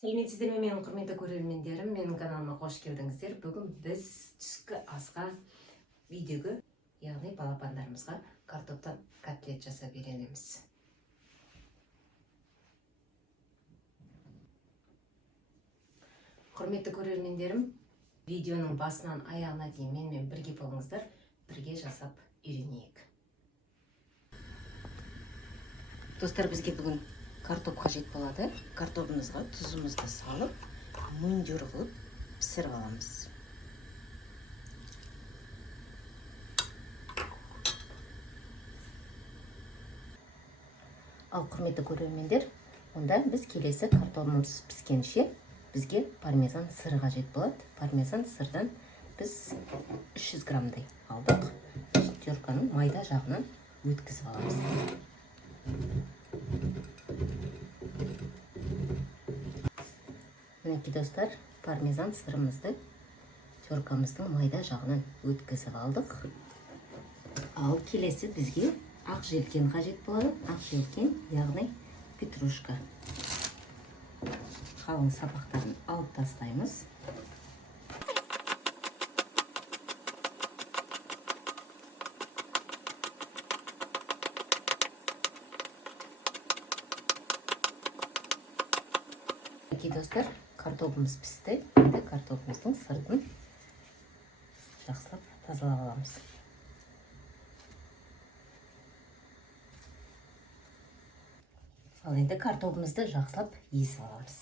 Сәлеметсіздер ме, менің құрметті көрермендерім, менің каналыма қош келдіңіздер. Бүгін біз түскі асқа үйдегі, яғни балапандарымызға картоптан котлет жасап үйренеміз. Құрметті көрермендерім, видеоның басынан аяғына дейін менімен бірге болыңыздар, бірге жасап үйренейік. Достар, бізге бүгін картоп қажет болады. Картопымызға тұзымызды салып, мундир қылып пісіріп аламыз. Ал құрметті көрермендер, онда біз келесі картопымыз піскенше бізге пармезан сыры қажет болады. Пармезан сырдан біз 300 граммдай алдық. Шестерканың майда жағынан өткізіп аламыз. Мінекей достар, пармезан сырымызды теркамыздың майда жағынан өткізіп алдық. Ал келесі бізге ақ желкен қажет болады. Ақ желкен, яғни петрушка. Қалың сабақтарын алып тастаймыз. Мінекей достар, картопымыз пісті. Енді картопымыздың сыртын жақсылап тазалап аламыз. Ал енді картопымызды жақсылап езіп аламыз.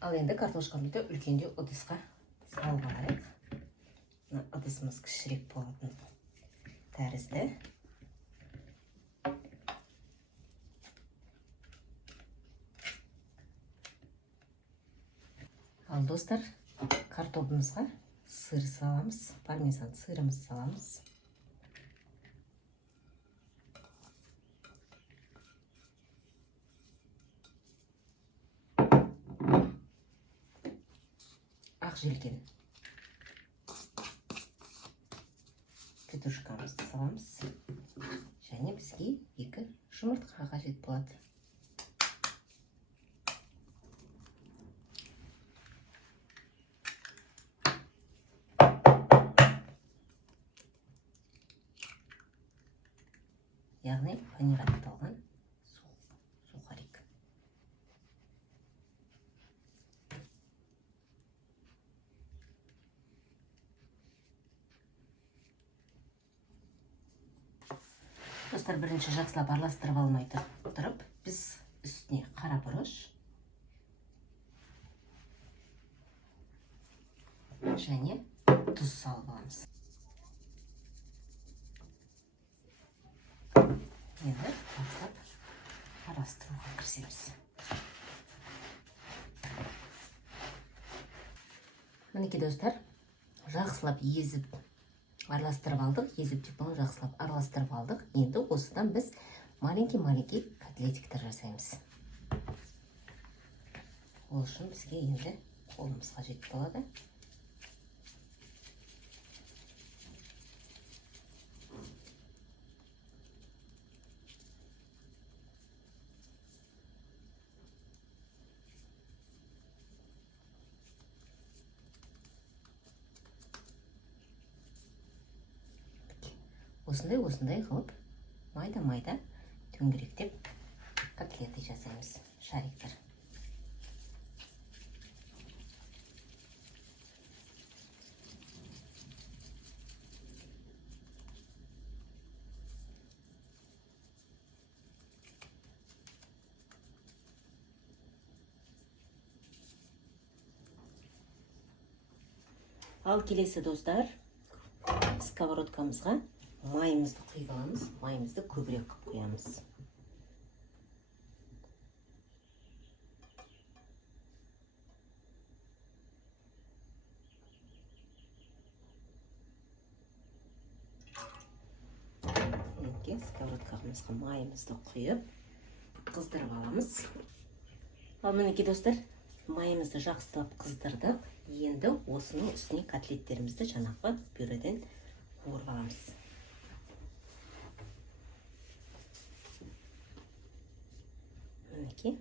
Ал енді картошкамызды үлкенде ыдысқа салып алайық. Ыдысымыз кішірек болатын тәрізді. Ал достар, картопымызға сыр саламыз, пармезан сырымыз саламыз. Ақ желкен, петрушкамызды саламыз. Және бізге 2 жұмыртқа қажет болады. Яғни панировкалған сухарик. Достар, бірінші жақсылап араластырып алмай тұрып, біз үстіне қара бұрыш және тұз салып аламыз. Енді жақсылап араластыруға кірісеміз. Мінекей достар, жақсылап езіп араластырып алдық. Езіп типін жақсылап араластырып алдық. Енді осыдан біз маленький котлетиктер жасаймыз. Ол үшін бізге енді қолымыз қажет болады. Осындай қылып, майда дөңгелектеп котлеты жасаймыз, шариктер. Ал келесі достар, сковородкамызға майымызды құйып аламыз. Майымызды көбірек қып құямыз. Енді сковородкамызға майымызды құйып қыздырып аламыз. Ал мінекей достар, майымызды жақсылап қыздырдық. Енді осының үстіне котлеттерімізді жаңағы пюреден қуырып аламыз. мінекей.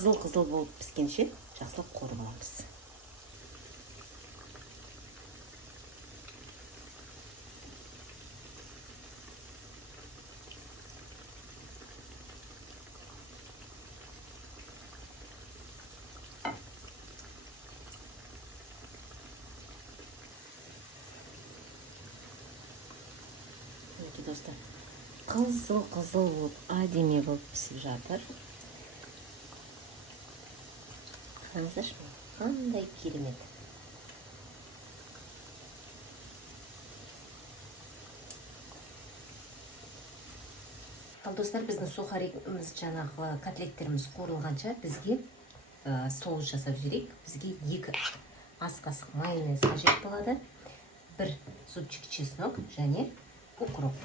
Қызыл-қызыл болып піскенше жақсылап қуырып аламыз. Мінекей достар, қызыл-қызыл болып, әдемі болып пісіп жатыр. Қараңыздаршы, қандай керемет. Ал достар, біздің сухаригіміз, жаңағы котлеттеріміз қуырылғанша бізге соус жасап жіберейік. Бізге 2 ас қасық майонез қажет болады, 1 зубчик чеснок және укроп.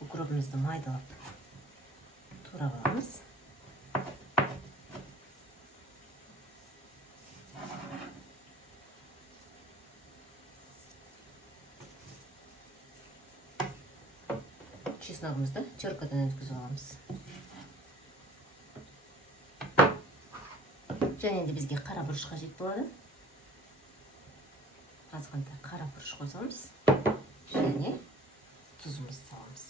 Укропымызды майдалап турап аламыз. Чесногымызды теркадан өткізіп аламыз. Және де бізге қара бұрыш қажет болады. Азғантай қара бұрыш қосамыз. Және тұзымызды саламыз.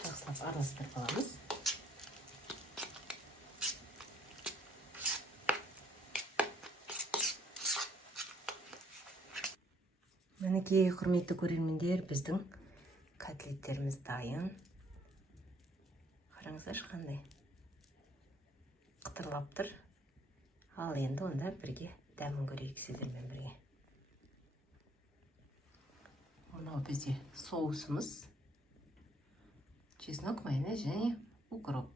Жақсылап араластырып аламыз. Мінекей, құрметті көрермендер, біздің котлеттеріміз дайын. Қараңыздаршы, қандай қытырлап тұр. Ал енді онда бірге дәмін көрейік сіздермен бірге. Мынау бізде соусымыз, чеснок, майонез және укроп.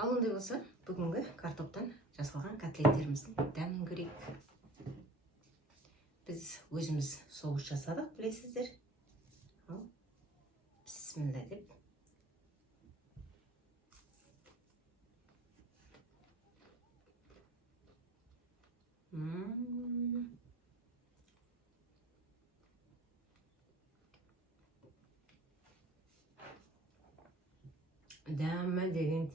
Ал ондай болса, бүгінгі картоптан жасалған котлеттеріміздің дәмін көрейік. Біз өзіміз соус жасадық, білесіздер. Ал бісміллә деп. Дәмі деген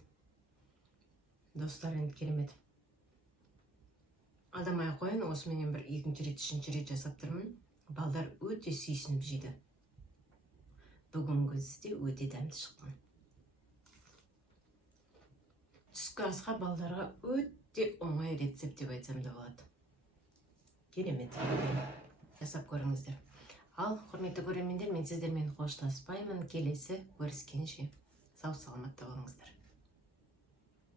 достар, енді керемет. Адамай қойын, осыменен бір 2-ші рет, 3-ші рет жасап тұрмын. Балдар өте сүйсініп жейді. Бүгінгісі де өте дәмді шыққан. Түскі асқа балдарға өте оңай рецепт деп айтсам да болады. Керемет. Жасап көріңіздер. Ал, құрметті көрермендер, мен сіздермен қоштаспаймын. Келесі көріскенше сау саламатта болыңыздар.